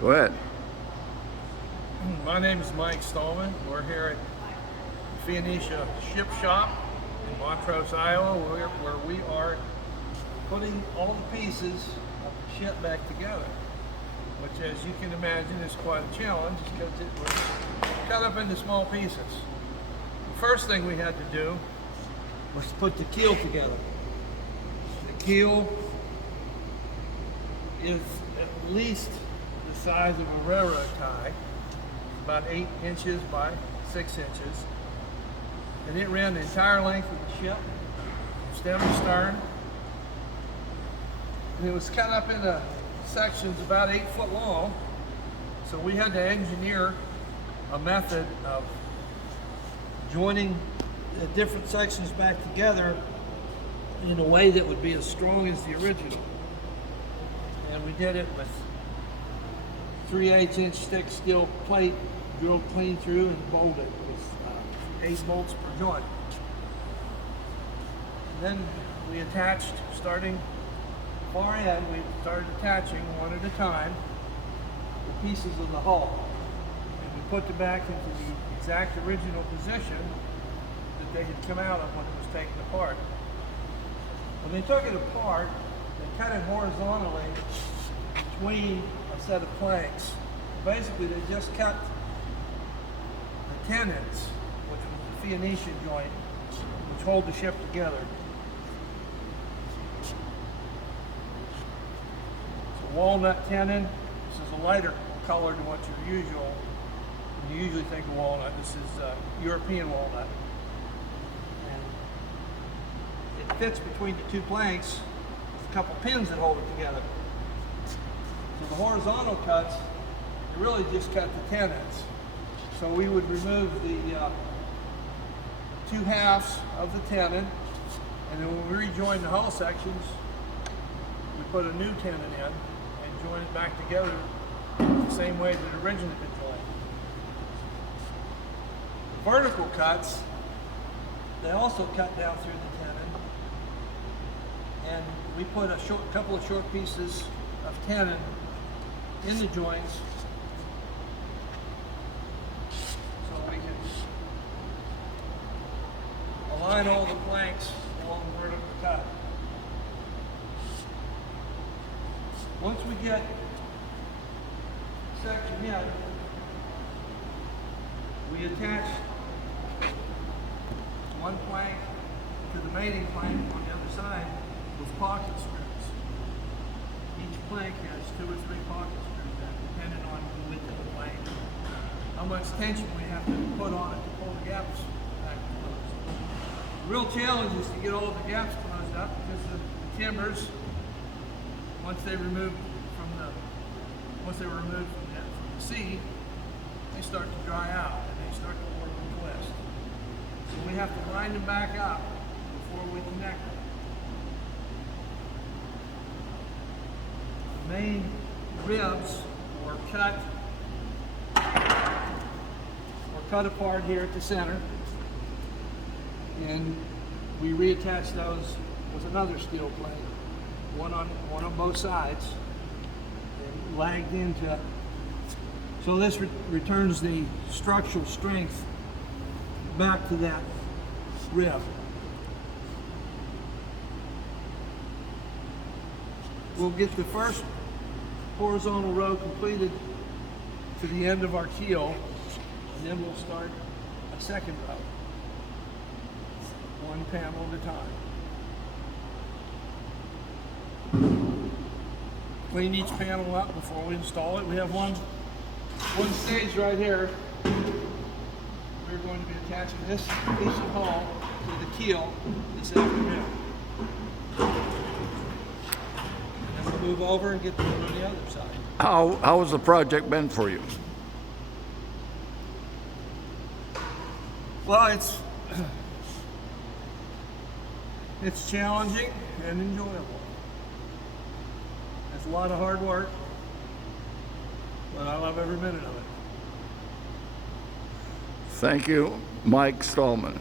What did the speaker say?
Go ahead. My name is Mike Stahlman. We're here at Phoenicia Ship Shop in Montrose, Iowa, where we are putting all the pieces of the ship back together, which, as you can imagine, is quite a challenge because it was cut up into small pieces. The first thing we had to do was to put the keel together. The keel is at least the size of a railroad tie, about 8 inches by 6 inches, and it ran the entire length of the ship, stem to stern, and it was cut up into sections about 8 foot long, so we had to engineer a method of joining the different sections back together in a way that would be as strong as the original. And we did it with 3/8 inch thick steel plate drilled clean through and bolted with 8 bolts per joint. And then we attached, starting far end, we started attaching one at a time the pieces of the hull. And we put them back into the exact original position that they had come out of when it was taken apart. When they took it apart, they cut it horizontally between a set of planks. Basically, they just cut the tenons, which was the Phoenicia joint, which hold the ship together. It's a walnut tenon. This is a lighter color than what your usual. When you usually think of walnut, this is European walnut. And it fits between the 2 planks with a couple pins that hold it together. So the horizontal cuts, they really just cut the tenons. So we would remove the 2 halves of the tenon, and then when we rejoin the hull sections, we put a new tenon in and join it back together the same way that it originally had been joined. Vertical cuts, they also cut down through the tenon, and we put a couple of short pieces of tenon in the joints so we can align all the planks along the vertical cut. Once we get section in, we attach one plank to the mating plank on the other side with pocket screws. Each plank has 2 or 3 pocket screws in, depending on the width of the plank, how much tension we have to put on it to pull the gaps back closed. The real challenge is to get all the gaps closed up because the timbers, once they were removed from the sea, they start to dry out and they start to warp and twist. So we have to line them back up before we connect them. The main ribs were cut apart here at the center, and we reattached those with another steel plate, one on both sides, and lagged into it. So this returns the structural strength back to that rib. We'll get the first horizontal row completed to the end of our keel, and then we'll start a second row, one panel at a time. Clean each panel up before we install it. We have one stage right here. We're going to be attaching this piece of hull to the keel this afternoon. And then we'll move over and get to the other side. How has the project been for you? Well, it's challenging and enjoyable. It's a lot of hard work, but I love every minute of it. Thank you, Mike Stahlman.